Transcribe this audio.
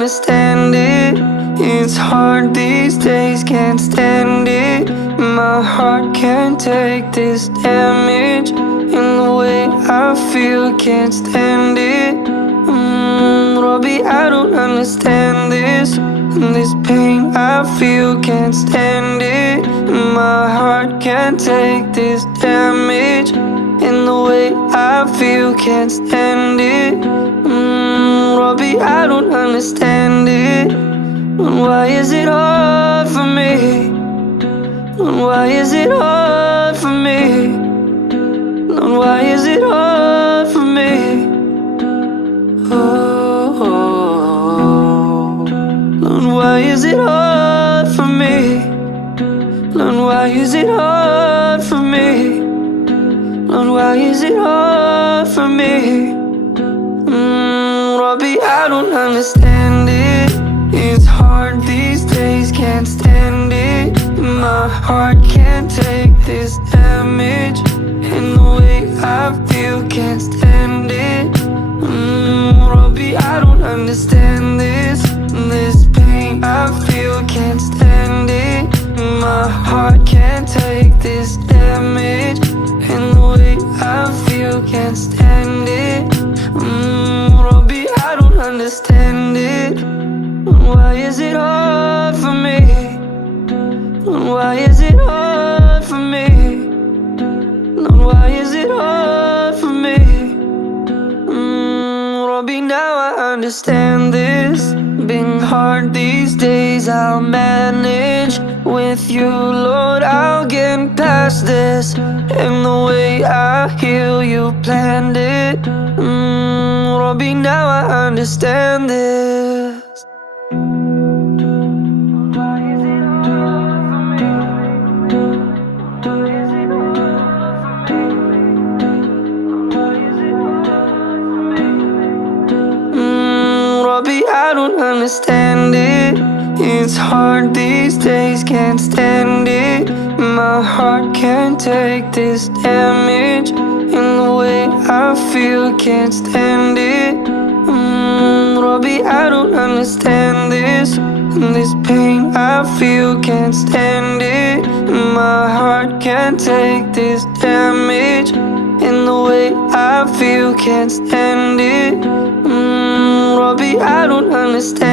understand it. It's hard these days, can't stand it. My heart can't take this damage. In the way I feel, can't stand it. Robbie, I don't understand this. This pain I feel, can't stand it. My heart can't take this damage. In the way I feel, can't stand it. Robbie, I don't understand it. Why is it hard for me? Why is it hard for me? Why is it hard for me? Oh, why is it hard for me? Why is it hard for me? Why is it hard for me? Robbie, I don't understand it. It's hard these days, can't stand it. My heart can't take this damage. And the way I feel, can't stand it. Robbie, I don't understand this. This pain I feel, can't stand it. My heart can't take this damage. And the way I feel, can't stand it. Robbie, I don't understand it. Why is it hard for me? Why is it hard for me? Why is it hard for me? Robbie, now I understand this. Been hard these days, I'll manage. With you, Lord, I'll get past this. And the way I heal, you planned it. Robbie, now I understand this. Robbie, I don't understand it. It's hard these days, can't stand it. My heart can't take this damage. In the way I feel, can't stand it. Robbie, I don't understand this. This pain I feel, can't stand it. My heart can't take this damage. In the way I feel, can't stand it. Robbie, I don't understand